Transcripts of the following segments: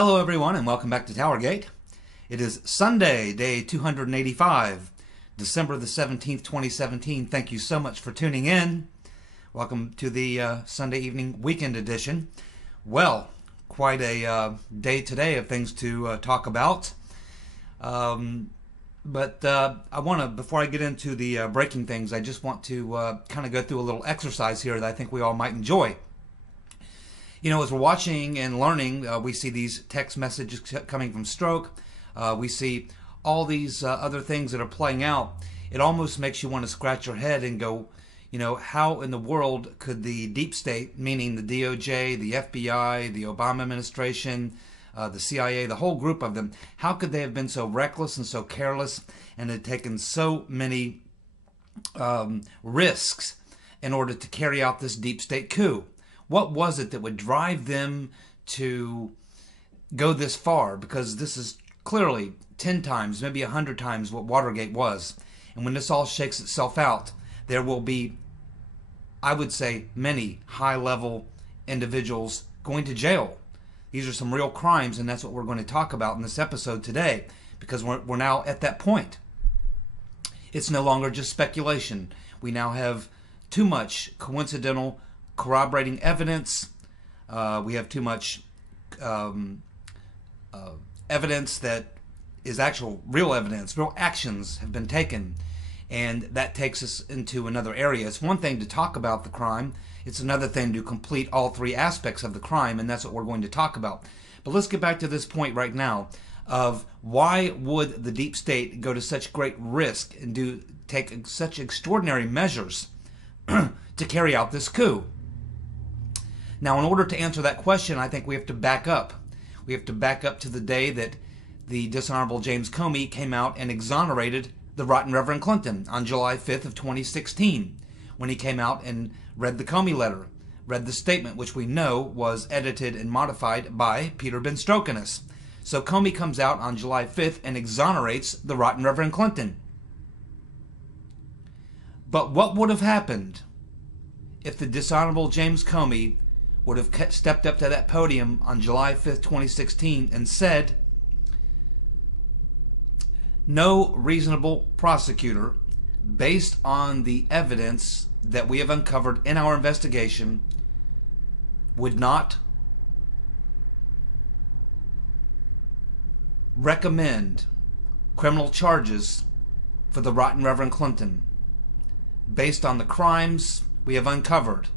Hello everyone and welcome back to TowerGate. It is Sunday, day 285, December the 17th, 2017. Thank you so much for tuning in. Welcome to the Sunday evening weekend edition. Well, quite a day today of things to talk about. But I want to, before I get into the breaking things, I just want to kind of go through a little exercise here that I think we all might enjoy. You know, as we're watching and learning, we see these text messages coming from Stroke. We see all these other things that are playing out. It almost makes you want to scratch your head and go, you know, how in the world could the deep state, meaning the DOJ, the FBI, the Obama administration, the CIA, the whole group of them, how could they have been so reckless and so careless and had taken so many risks in order to carry out this deep state coup? What was it that would drive them to go this far? Because this is clearly 10 times, maybe 100 times what Watergate was. And when this all shakes itself out, there will be, I would say, many high-level individuals going to jail. These are some real crimes, and that's what we're going to talk about in this episode today, because we're now at that point. It's no longer just speculation. We now have too much coincidental corroborating evidence. We have too much evidence that is actual real evidence. Real actions have been taken, and that takes us into another area. It's one thing to talk about the crime. It's another thing to complete all three aspects of the crime, and that's what we're going to talk about. But let's get back to this point right now of why would the deep state go to such great risk and take such extraordinary measures to carry out this coup. Now, in order to answer that question, I think we have to back up. We have to back up to the day that the dishonorable James Comey came out and exonerated the rotten Reverend Clinton on July 5th of 2016, when he came out and read the Comey letter, read the statement, which we know was edited and modified by Peter Ben-Strokenis. So Comey comes out on July 5th and exonerates the rotten Reverend Clinton. But what would have happened if the dishonorable James Comey would have stepped up to that podium on July 5th, 2016 and said, no reasonable prosecutor, based on the evidence that we have uncovered in our investigation, would not recommend criminal charges for the rotten Reverend Clinton based on the crimes we have uncovered.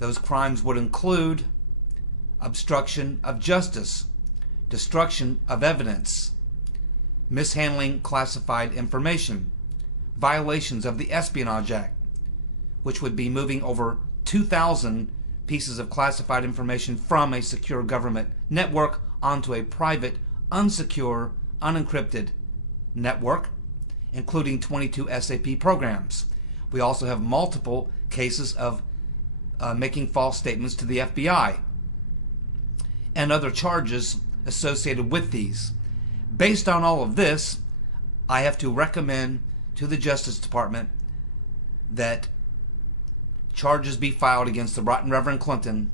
Those crimes would include obstruction of justice, destruction of evidence, mishandling classified information, violations of the Espionage Act, which would be moving over 2,000 pieces of classified information from a secure government network onto a private, unsecure, unencrypted network, including 22 SAP programs. We also have multiple cases of making false statements to the FBI and other charges associated with these. Based on all of this, I have to recommend to the Justice Department that charges be filed against the rotten Reverend Clinton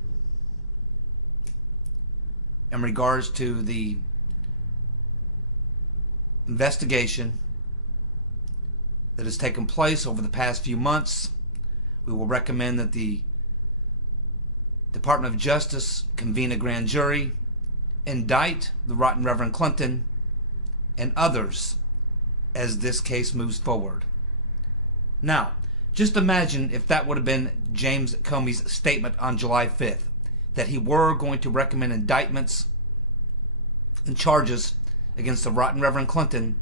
in regards to the investigation that has taken place over the past few months. We will recommend that the Department of Justice convene a grand jury, indict the rotten Reverend Clinton and others as this case moves forward. Now, just imagine if that would have been James Comey's statement on July 5th, that he were going to recommend indictments and charges against the rotten Reverend Clinton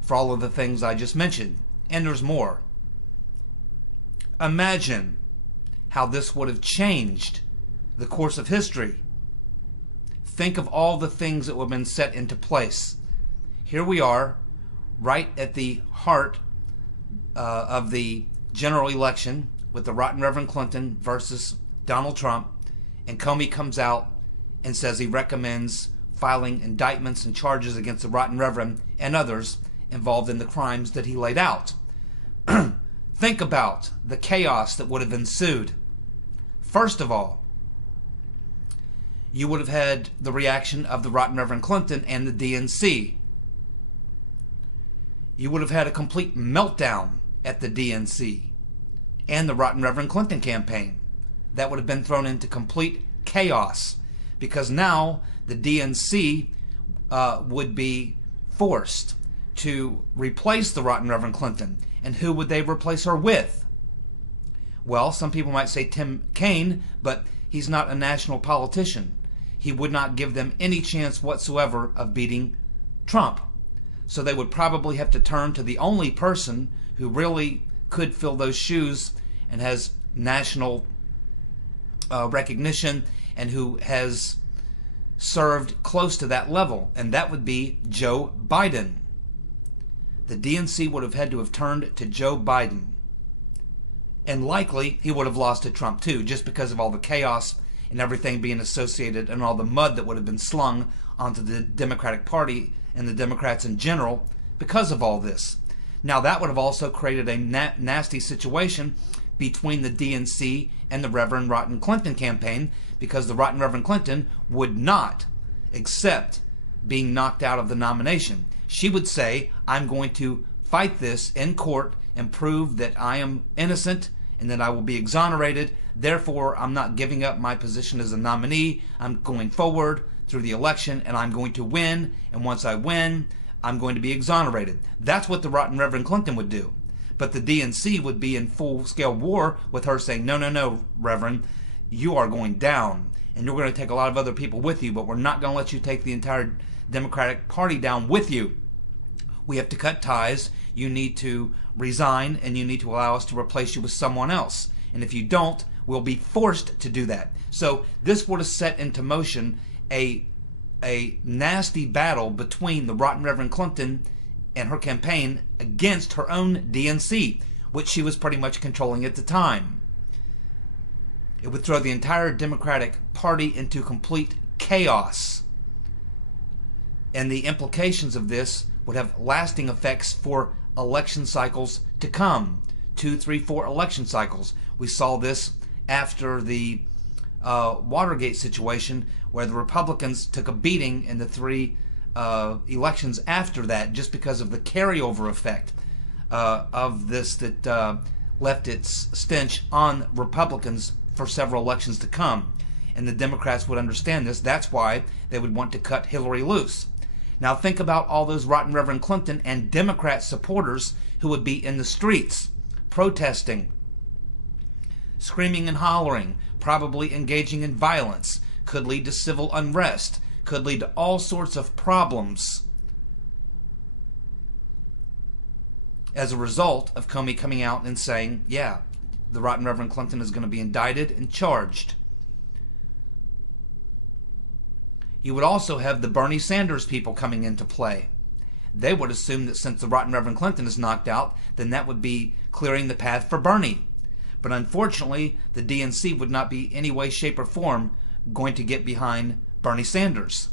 for all of the things I just mentioned. And there's more. Imagine how this would have changed the course of history. Think of all the things that would have been set into place. Here we are, right at the heart of the general election with the rotten Reverend Clinton versus Donald Trump, and Comey comes out and says he recommends filing indictments and charges against the rotten Reverend and others involved in the crimes that he laid out. Think about the chaos that would have ensued. First of all, you would have had the reaction of the Right Reverend Clinton and the DNC. You would have had a complete meltdown at the DNC and the Right Reverend Clinton campaign. That would have been thrown into complete chaos, because now the DNC would be forced to replace the Right Reverend Clinton. And who would they replace her with? Well, some people might say Tim Kaine, but he's not a national politician. He would not give them any chance whatsoever of beating Trump. So they would probably have to turn to the only person who really could fill those shoes and has national recognition and who has served close to that level, and that would be Joe Biden. The DNC would have had to have turned to Joe Biden. And likely he would have lost to Trump too, just because of all the chaos and everything being associated and all the mud that would have been slung onto the Democratic Party and the Democrats in general because of all this. Now that would have also created a nasty situation between the DNC and the Reverend Rotten Clinton campaign, because the Rotten Reverend Clinton would not accept being knocked out of the nomination. She would say, I'm going to fight this in court and prove that I am innocent and that I will be exonerated. Therefore, I'm not giving up my position as a nominee. I'm going forward through the election and I'm going to win. And once I win, I'm going to be exonerated. That's what the Rotten Reverend Clinton would do. But the DNC would be in full-scale war with her saying, no, no, no, Reverend, you are going down. And you're going to take a lot of other people with you, but we're not going to let you take the entire Democratic Party down with you. We have to cut ties. You need to resign, and you need to allow us to replace you with someone else. And if you don't, we'll be forced to do that. So this would have set into motion a nasty battle between the Rotten Reverend Clinton and her campaign against her own DNC, which she was pretty much controlling at the time. It would throw the entire Democratic Party into complete chaos. And the implications of this would have lasting effects for election cycles to come. 2, 3, 4 election cycles. We saw this after the Watergate situation, where the Republicans took a beating in the 3 elections after that, just because of the carryover effect of this that left its stench on Republicans for several elections to come. And the Democrats would understand this. That's why they would want to cut Hillary loose. Now think about all those Rotten Reverend Clinton and Democrat supporters who would be in the streets protesting, screaming and hollering, probably engaging in violence, could lead to civil unrest, could lead to all sorts of problems as a result of Comey coming out and saying, yeah, the Rotten Reverend Clinton is going to be indicted and charged. You would also have the Bernie Sanders people coming into play. They would assume that since the Rotten Reverend Clinton is knocked out, then that would be clearing the path for Bernie. But unfortunately, the DNC would not be any way, shape, or form going to get behind Bernie Sanders.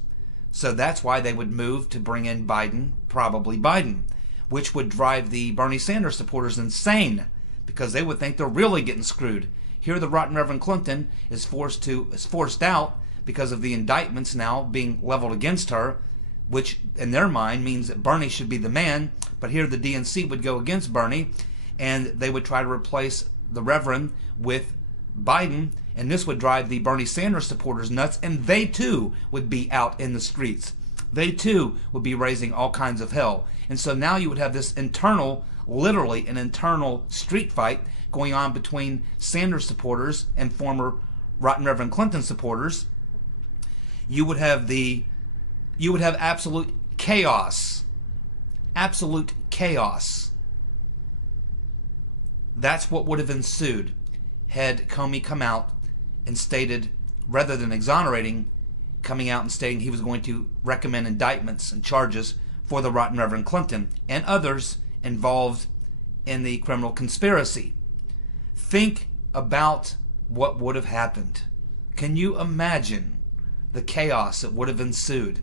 So that's why they would move to bring in Biden, probably Biden, which would drive the Bernie Sanders supporters insane, because they would think they're really getting screwed. Here the Rotten Reverend Clinton is forced out because of the indictments now being leveled against her, which in their mind means that Bernie should be the man. But here the DNC would go against Bernie, and they would try to replace the Reverend with Biden, and this would drive the Bernie Sanders supporters nuts, and they too would be out in the streets. They too would be raising all kinds of hell. And so now you would have this internal, literally an internal street fight going on between Sanders supporters and former Rotten Reverend Clinton supporters. You would have absolute chaos. Absolute chaos. That's what would have ensued had Comey come out and stated, rather than exonerating, coming out and stating he was going to recommend indictments and charges for the Rotten Reverend Clinton and others involved in the criminal conspiracy. Think about what would have happened. Can you imagine the chaos that would have ensued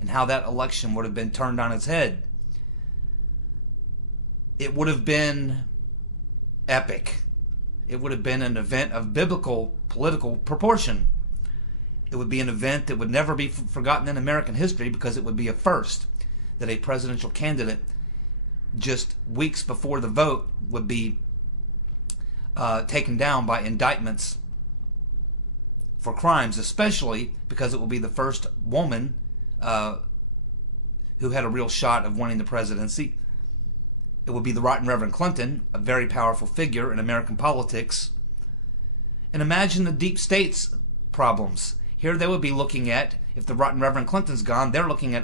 and how that election would have been turned on its head? It would have been epic. It would have been an event of biblical political proportion. It would be an event that would never be forgotten in American history, because it would be a first that a presidential candidate, just weeks before the vote, would be taken down by indictments for crimes, especially because it will be the first woman who had a real shot of winning the presidency. It would be the Right Reverend Clinton, a very powerful figure in American politics. And imagine the deep state's problems. Here they would be looking at, if the Right Reverend Clinton's gone, they're looking at,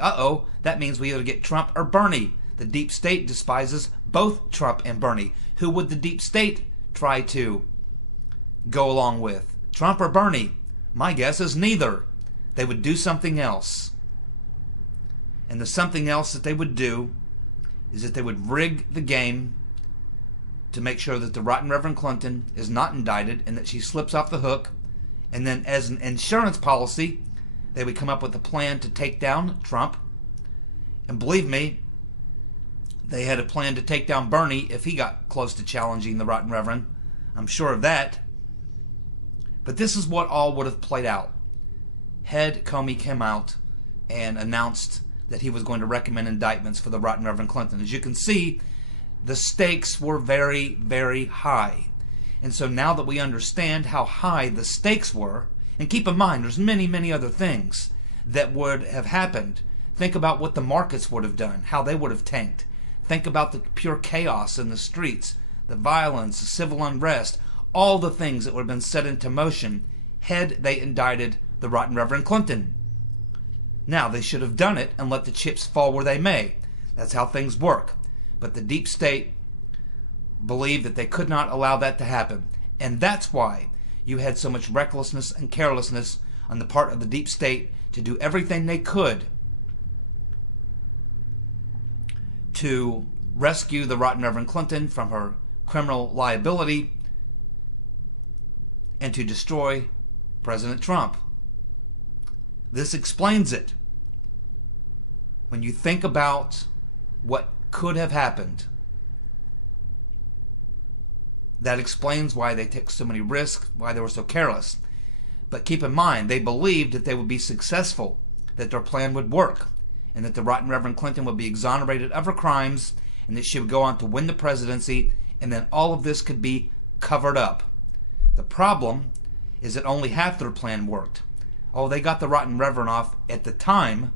that means we either get Trump or Bernie. The deep state despises both Trump and Bernie. Who would the deep state try to go along with? Trump or Bernie? My guess is neither. They would do something else. And the something else that they would do is that they would rig the game to make sure that the Right Reverend Clinton is not indicted and that she slips off the hook. And then as an insurance policy, they would come up with a plan to take down Trump. And believe me, they had a plan to take down Bernie if he got close to challenging the Right Reverend. I'm sure of that. But this is what all would have played out. Head Comey came out and announced that he was going to recommend indictments for the Right Reverend Clinton. As you can see, the stakes were very, very high. And so now that we understand how high the stakes were, and keep in mind there's many, many other things that would have happened. Think about what the markets would have done, how they would have tanked. Think about the pure chaos in the streets, the violence, the civil unrest, all the things that would have been set into motion had they indicted the Right Reverend Clinton. Now, they should have done it and let the chips fall where they may. That's how things work. But the deep state believed that they could not allow that to happen. And that's why you had so much recklessness and carelessness on the part of the deep state to do everything they could to rescue the Right Reverend Clinton from her criminal liability and to destroy President Trump. This explains it. When you think about what could have happened, that explains why they took so many risks, why they were so careless. But keep in mind, they believed that they would be successful, that their plan would work, and that the Right Reverend Clinton would be exonerated of her crimes, and that she would go on to win the presidency, and then all of this could be covered up. The problem is that only half their plan worked. Oh, they got the Right Reverend off at the time,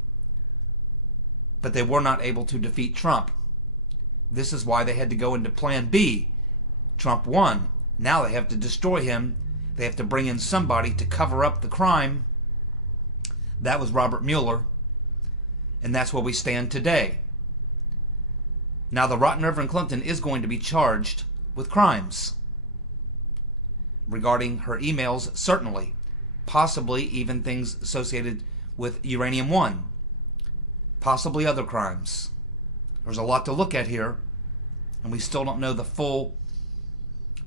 but they were not able to defeat Trump. This is why they had to go into plan B. Trump won. Now they have to destroy him. They have to bring in somebody to cover up the crime. That was Robert Mueller. And that's where we stand today. Now the Right Reverend Clinton is going to be charged with crimes regarding her emails, certainly. Possibly even things associated with Uranium-1. Possibly other crimes. There's a lot to look at here, and we still don't know the full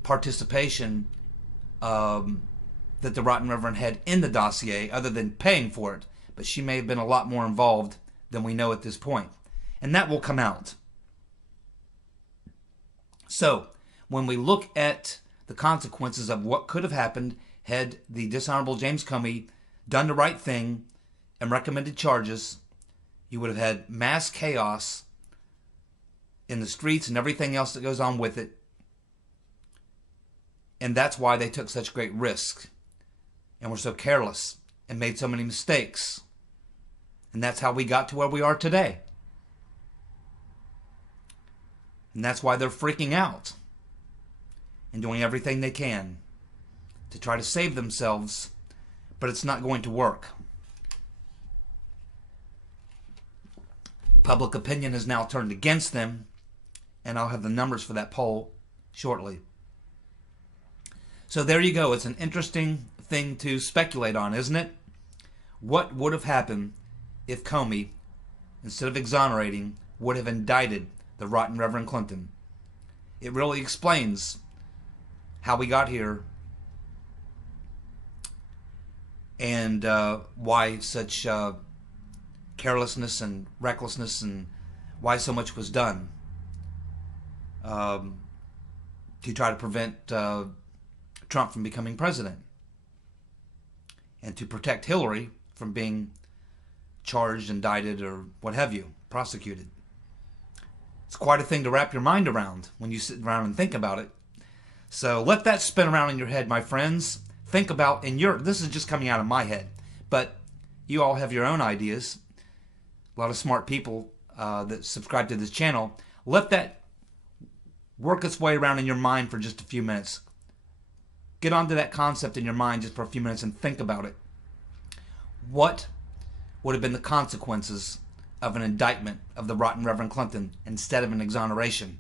participation that the Right Reverend had in the dossier, other than paying for it. But she may have been a lot more involved than we know at this point. And that will come out. So, when we look at the consequences of what could have happened had the dishonorable James Comey done the right thing and recommended charges, you would have had mass chaos in the streets and everything else that goes on with it. And that's why they took such great risks and were so careless and made so many mistakes. And that's how we got to where we are today. And that's why they're freaking out and doing everything they can to try to save themselves, but it's not going to work. Public opinion has now turned against them, and I'll have the numbers for that poll shortly. So there you go. It's an interesting thing to speculate on, isn't it? What would have happened if Comey, instead of exonerating, would have indicted the Right Reverend Clinton? It really explains how we got here and why such carelessness and recklessness and why so much was done to try to prevent Trump from becoming president. and to protect Hillary from being charged, indicted, or what have you, prosecuted. It's quite a thing to wrap your mind around when you sit around and think about it. So let that spin around in your head, my friends. Think about this is just coming out of my head, but you all have your own ideas. A lot of smart people that subscribe to this channel. Let that work its way around in your mind for just a few minutes. Get onto that concept in your mind just for a few minutes and think about it. What would have been the consequences of an indictment of the rotten Reverend Clinton instead of an exoneration?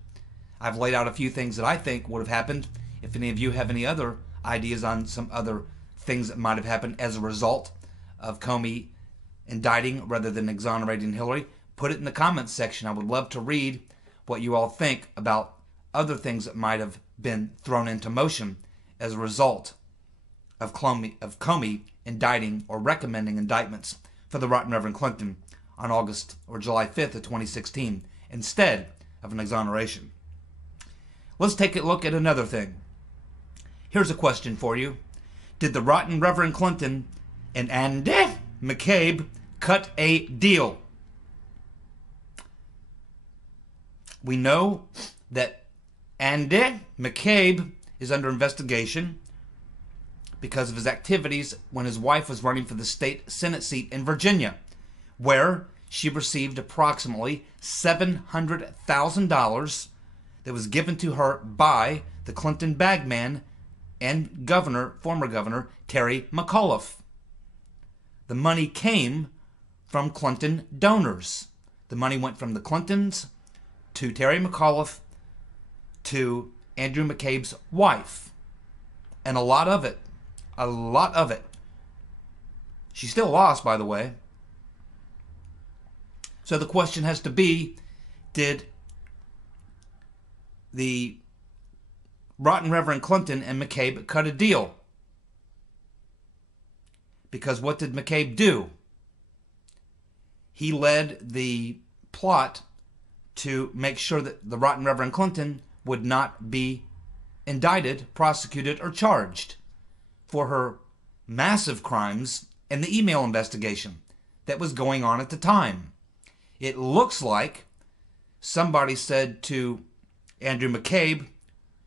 I've laid out a few things that I think would have happened. If any of you have any other ideas on some other things that might have happened as a result of Comey indicting rather than exonerating Hillary, put it in the comments section. I would love to read what you all think about other things that might have been thrown into motion as a result of Comey indicting or recommending indictments for the rotten Reverend Clinton on August or July 5th of 2016 instead of an exoneration. Let's take a look at another thing. Here's a question for you. Did the rotten Reverend Clinton and Andy McCabe cut a deal? We know that Andy McCabe is under investigation because of his activities when his wife was running for the state Senate seat in Virginia, where she received approximately $700,000 that was given to her by the Clinton bagman and former governor, Terry McAuliffe. The money came from Clinton donors. The money went from the Clintons to Terry McAuliffe to Andrew McCabe's wife. And a lot of it. She still lost, by the way. So the question has to be, did the rotten Reverend Clinton and McCabe cut a deal? Because what did McCabe do? He led the plot to make sure that the rotten Reverend Clinton would not be indicted, prosecuted, or charged for her massive crimes in the email investigation that was going on at the time. It looks like somebody said to Andrew McCabe,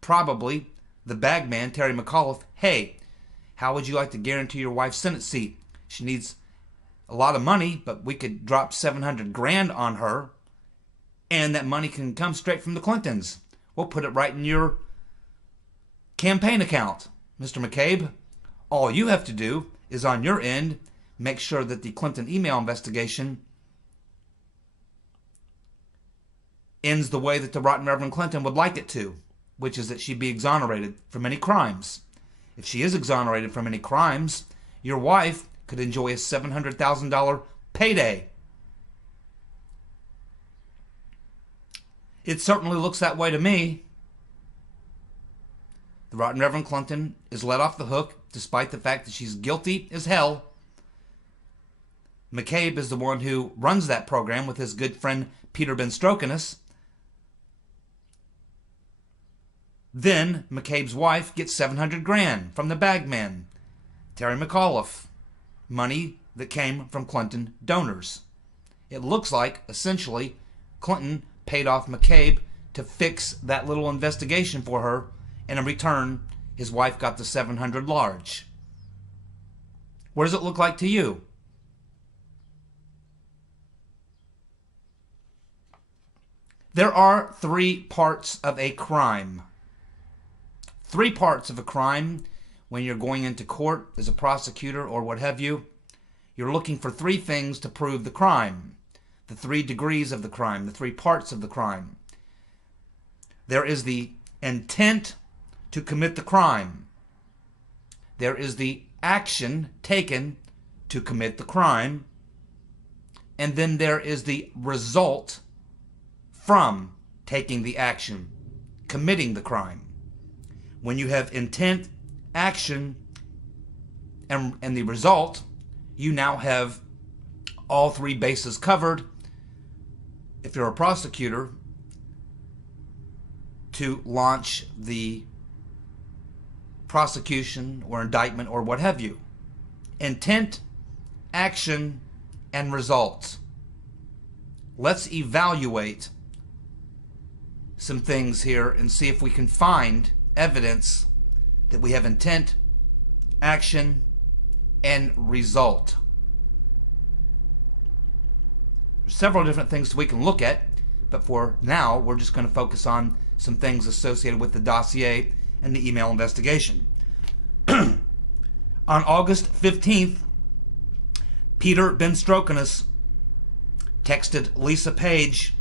probably the bagman, Terry McAuliffe, hey, how would you like to guarantee your wife's Senate seat? She needs a lot of money, but we could drop $700,000 on her, and that money can come straight from the Clintons. We'll put it right in your campaign account, Mr. McCabe. All you have to do is on your end make sure that the Clinton email investigation ends the way that the rotten Reverend Clinton would like it to, which is that she be exonerated from any crimes. If she is exonerated from any crimes, your wife could enjoy a $700,000 payday. It certainly looks that way to me. The rotten Reverend Clinton is let off the hook despite the fact that she's guilty as hell. McCabe is the one who runs that program with his good friend Peter Benstrokinus. Then McCabe's wife gets $700,000 from the bagman, Terry McAuliffe, money that came from Clinton donors. It looks like, essentially, Clinton paid off McCabe to fix that little investigation for her, and in return, his wife got the $700,000 large. What does it look like to you? There are three parts of a crime. Three parts of a crime when you're going into court as a prosecutor or what have you. You're looking for three things to prove the crime. The 3 degrees of the crime, the 3 parts of the crime. There is the intent to commit the crime. There is the action taken to commit the crime. And then there is the result from taking the action, committing the crime. When you have intent, action, and the result, you now have all 3 bases covered, if you're a prosecutor, to launch the prosecution or indictment or what have you. intent, action, and results. Let's evaluate some things here and see if we can find evidence that we have intent, action, and result. There's several different things we can look at, but for now we're just going to focus on some things associated with the dossier and the email investigation. On August 15th, Peter Benstrokinus texted Lisa Page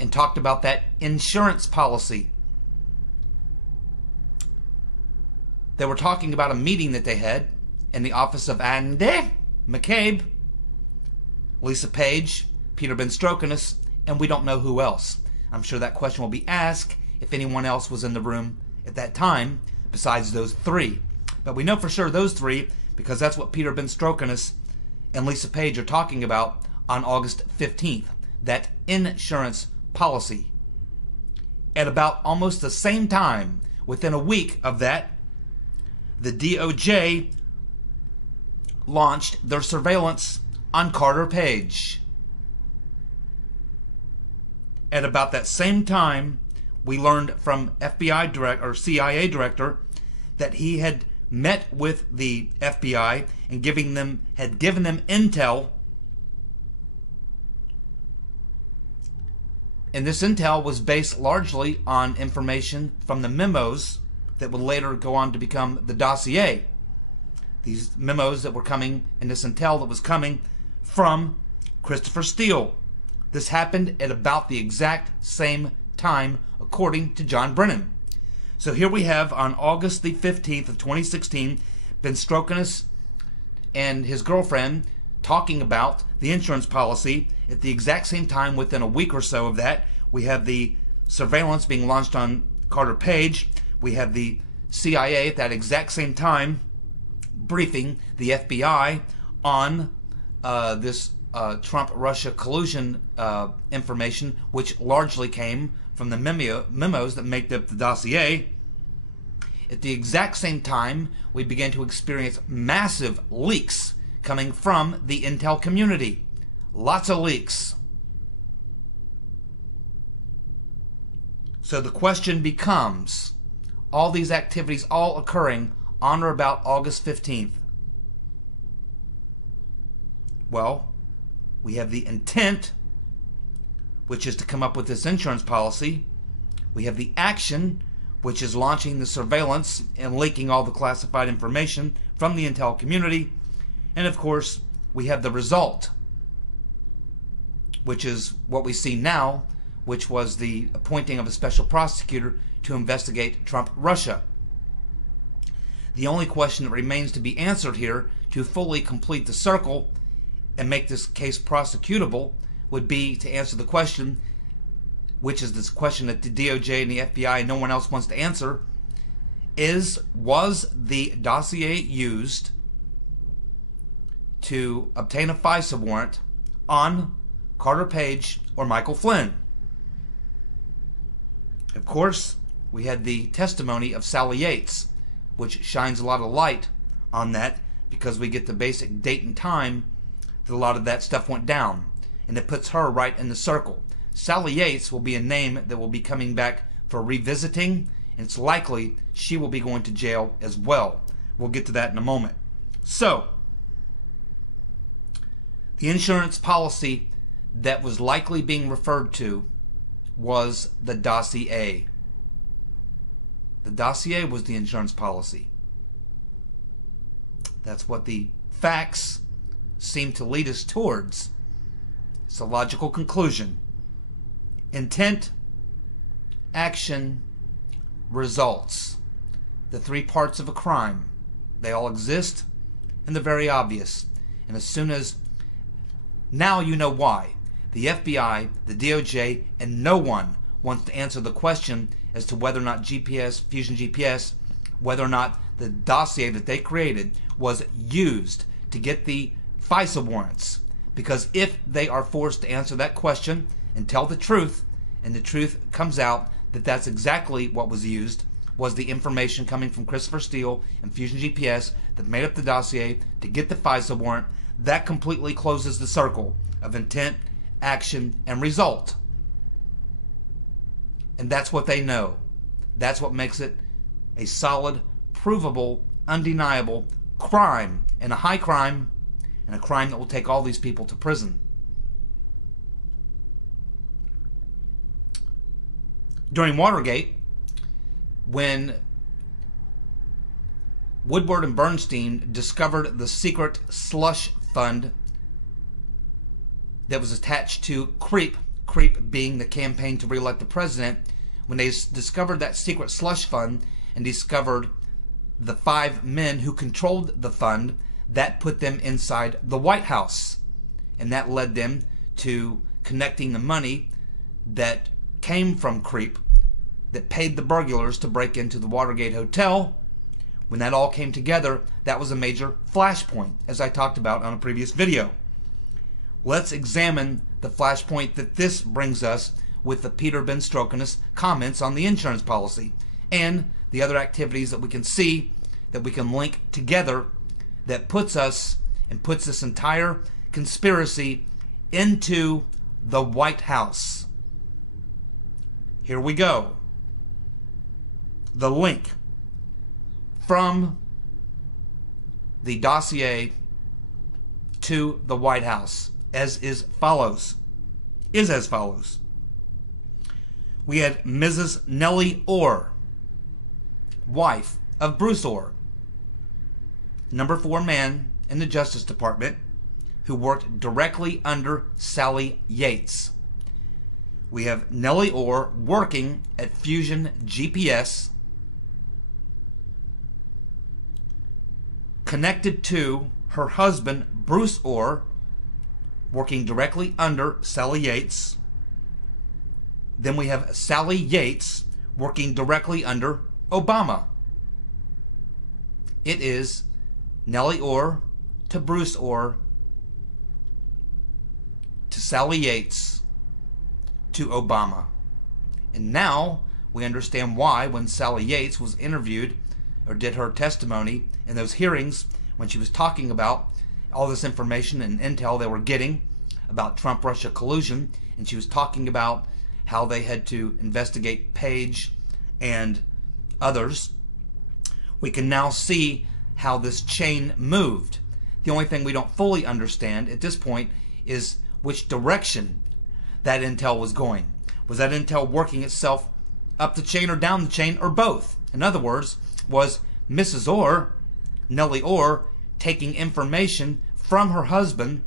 and talked about that insurance policy. They were talking about a meeting that they had in the office of Andy McCabe, Lisa Page, Peter Benstrokinus, and we don't know who else. I'm sure that question will be asked if anyone else was in the room at that time besides those three. But we know for sure those three because that's what Peter Benstrokinus and Lisa Page are talking about on August 15th, that insurance policy. At about almost the same time, within a week of that, the DOJ launched their surveillance on Carter Page. At about that same time, we learned from CIA director that he had met with the FBI and had given them intel. And this intel was based largely on information from the memos that would later go on to become the dossier. These memos that were coming, and this intel that was coming from Christopher Steele. This happened at about the exact same time, according to John Brennan. So here we have on August the 15th of 2016, Benstrokinus and his girlfriend talking about the insurance policy. At the exact same time, within a week or so of that, we have the surveillance being launched on Carter Page. We have the CIA at that exact same time briefing the FBI on this Trump-Russia collusion information, which largely came from the memos that make up the dossier. At the exact same time, we began to experience massive leaks coming from the intel community. Lots of leaks. So the question becomes, all these activities all occurring on or about August 15th. Well, we have the intent, which is to come up with this insurance policy. We have the action, which is launching the surveillance and leaking all the classified information from the intel community. And of course, we have the result, which is what we see now, which was the appointing of a special prosecutor to investigate Trump-Russia. The only question that remains to be answered here to fully complete the circle and make this case prosecutable would be to answer the question, which is this question that the DOJ and the FBI and no one else wants to answer, was the dossier used to obtain a FISA warrant on Carter Page or Michael Flynn? Of course, we had the testimony of Sally Yates, which shines a lot of light on that because we get the basic date and time that a lot of that stuff went down. And it puts her right in the circle. Sally Yates will be a name that will be coming back for revisiting, and it's likely she will be going to jail as well. We'll get to that in a moment. So, the insurance policy that was likely being referred to was the dossier. The dossier was the insurance policy. That's what the facts seem to lead us towards. It's a logical conclusion. Intent, action, results. The three parts of a crime. They all exist, and they're very obvious. And as soon as... Now you know why. The FBI, the DOJ, and no one wants to answer the question as to whether or not Fusion GPS, whether or not the dossier that they created was used to get the FISA warrants. Because if they are forced to answer that question and tell the truth, and the truth comes out that that's exactly what was used, was the information coming from Christopher Steele and Fusion GPS that made up the dossier to get the FISA warrant. That completely closes the circle of intent, action, and result. And that's what they know. That's what makes it a solid, provable, undeniable crime, and a high crime, and a crime that will take all these people to prison. During Watergate, when Woodward and Bernstein discovered the secret slush fund that was attached to CREEP being the campaign to re-elect the president, when they discovered that secret slush fund and discovered the 5 men who controlled the fund, that put them inside the White House. And that led them to connecting the money that came from CREEP that paid the burglars to break into the Watergate Hotel. When that all came together, that was a major flashpoint, as I talked about on a previous video. Let's examine the flashpoint that this brings us with the Peter Benstrokenis comments on the insurance policy and the other activities that we can see, that we can link together, that puts us and puts this entire conspiracy into the White House. Here we go. The link from the dossier to the White House is as follows. We had Mrs. Nellie Orr, wife of Bruce Orr, number 4 man in the Justice Department, who worked directly under Sally Yates. We have Nellie Orr working at Fusion GPS, connected to her husband Bruce Orr, working directly under Sally Yates. Then we have Sally Yates working directly under Obama. It is Nellie Orr to Bruce Orr to Sally Yates to Obama. And now we understand why, when Sally Yates was interviewed or did her testimony in those hearings, when she was talking about all this information and intel they were getting about Trump-Russia collusion, and she was talking about how they had to investigate Page and others, we can now see how this chain moved. The only thing we don't fully understand at this point is which direction that intel was going. Was that intel working itself up the chain or down the chain, or both? In other words, was Mrs. Orr, Nellie Orr, taking information from her husband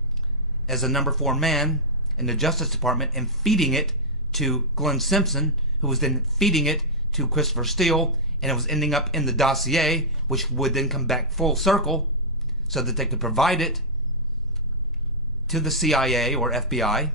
as a number 4 man in the Justice Department and feeding it to Glenn Simpson, who was then feeding it to Christopher Steele, and it was ending up in the dossier, which would then come back full circle so that they could provide it to the CIA or FBI?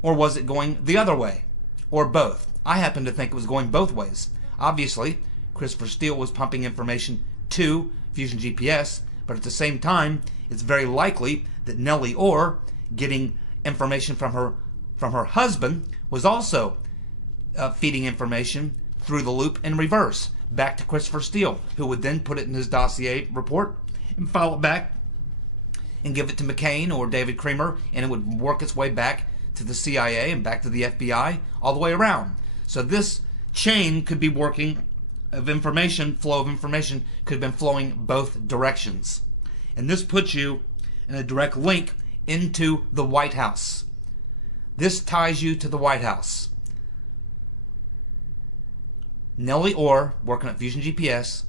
Or was it going the other way? Or both? I happen to think it was going both ways. Obviously, Christopher Steele was pumping information to Fusion GPS, but at the same time, it's very likely that Nellie Orr, getting information from her husband, was also feeding information through the loop in reverse back to Christopher Steele, who would then put it in his dossier report and file it back and give it to McCain or David Creamer, and it would work its way back to the CIA and back to the FBI, all the way around. So this chain could be working of information, flow of information could have been flowing both directions. And this puts you in a direct link into the White House. This ties you to the White House. Nellie Orr, working at Fusion GPS,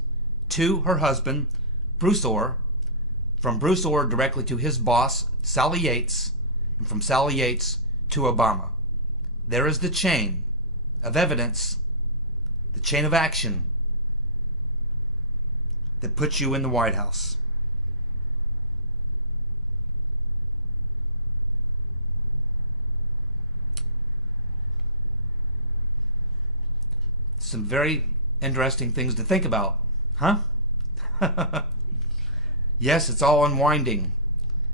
to her husband, Bruce Orr, from Bruce Orr directly to his boss, Sally Yates, and from Sally Yates to Obama. There is the chain of evidence, the chain of action that puts you in the White House. Some very interesting things to think about, huh? Yes, it's all unwinding.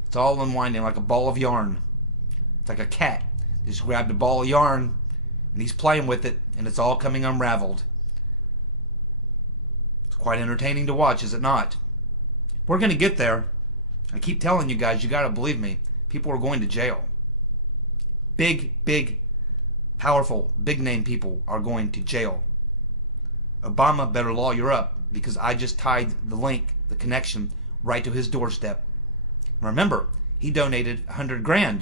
It's all unwinding like a ball of yarn. It's like a cat. Just grabbed a ball of yarn and he's playing with it, and it's all coming unraveled. It's quite entertaining to watch, is it not? We're going to get there. I keep telling you guys, you got to believe me. People are going to jail. Big, powerful, big-name people are going to jail. Obama better lawyer up, because I just tied the link, the connection, right to his doorstep. Remember, he donated $100,000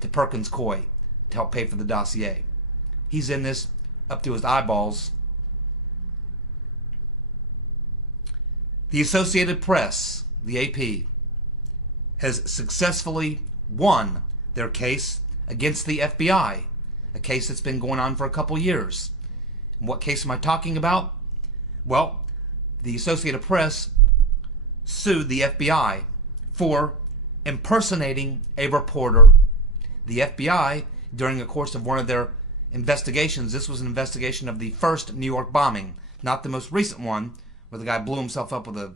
to Perkins Coie to help pay for the dossier. He's in this up to his eyeballs. The Associated Press, the AP, has successfully won their case against the FBI, a case that's been going on for a couple years. And what case am I talking about? Well, the Associated Press sued the FBI for impersonating a reporter. The FBI, during the course of one of their investigations, this was an investigation of the first New York bombing, not the most recent one where the guy blew himself up with a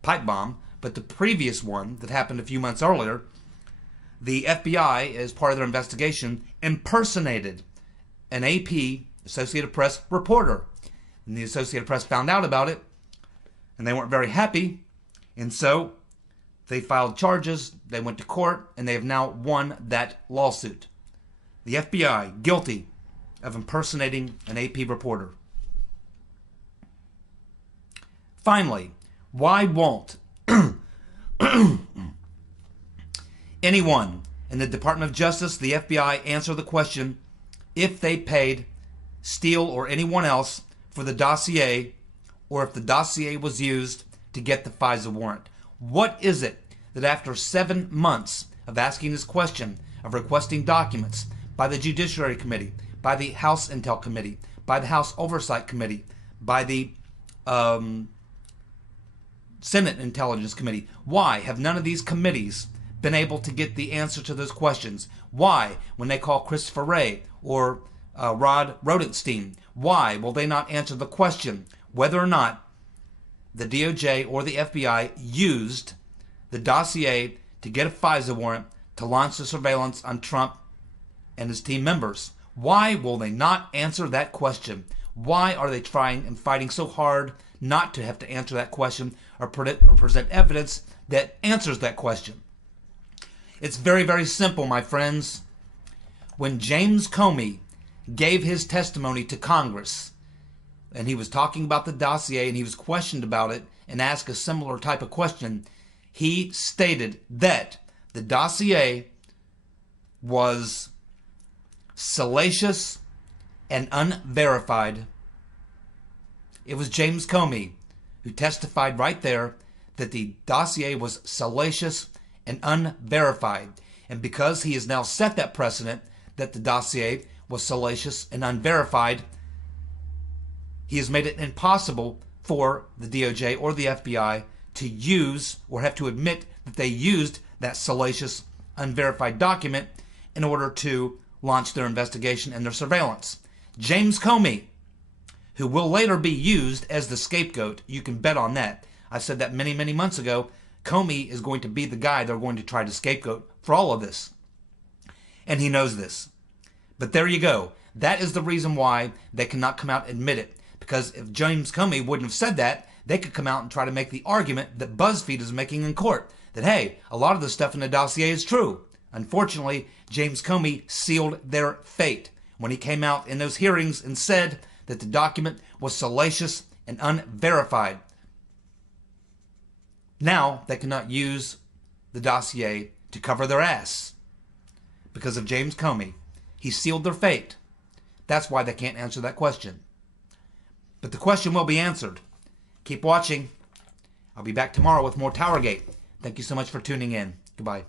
pipe bomb, but the previous one that happened a few months earlier. The FBI, as part of their investigation, impersonated an AP, Associated Press, reporter. And the Associated Press found out about it, and they weren't very happy, and so they filed charges, they went to court, and they have now won that lawsuit. The FBI, guilty of impersonating an AP reporter. Finally, why won't anyone in the Department of Justice, the FBI, answer the question if they paid Steele or anyone else for the dossier, or if the dossier was used to get the FISA warrant? What is it that after 7 months of asking this question, of requesting documents by the Judiciary Committee, by the House Intel Committee, by the House Oversight Committee, by the Senate Intelligence Committee, why have none of these committees been able to get the answer to those questions? Why, when they call Christopher Wray or Rod Rodenstein, why will they not answer the question whether or not the DOJ or the FBI used the dossier to get a FISA warrant to launch the surveillance on Trump and his team members? Why will they not answer that question? Why are they trying and fighting so hard not to have to answer that question or present evidence that answers that question? It's very, very simple, my friends. When James Comey gave his testimony to Congress, and he was talking about the dossier, and he was questioned about it and asked a similar type of question, he stated that the dossier was salacious and unverified. It was James Comey who testified right there that the dossier was salacious and unverified. And because he has now set that precedent that the dossier was salacious and unverified, he has made it impossible for the DOJ or the FBI to use or have to admit that they used that salacious, unverified document in order to launch their investigation and their surveillance. James Comey, who will later be used as the scapegoat, you can bet on that. I said that many, many months ago. Comey is going to be the guy they're going to try to scapegoat for all of this. And he knows this. But there you go. That is the reason why they cannot come out and admit it. Because if James Comey wouldn't have said that, they could come out and try to make the argument that BuzzFeed is making in court. That, hey, a lot of the stuff in the dossier is true. Unfortunately, James Comey sealed their fate when he came out in those hearings and said that the document was salacious and unverified. Now they cannot use the dossier to cover their ass. Because of James Comey. He sealed their fate. That's why they can't answer that question. But the question will be answered. Keep watching. I'll be back tomorrow with more TowerGate. Thank you so much for tuning in. Goodbye.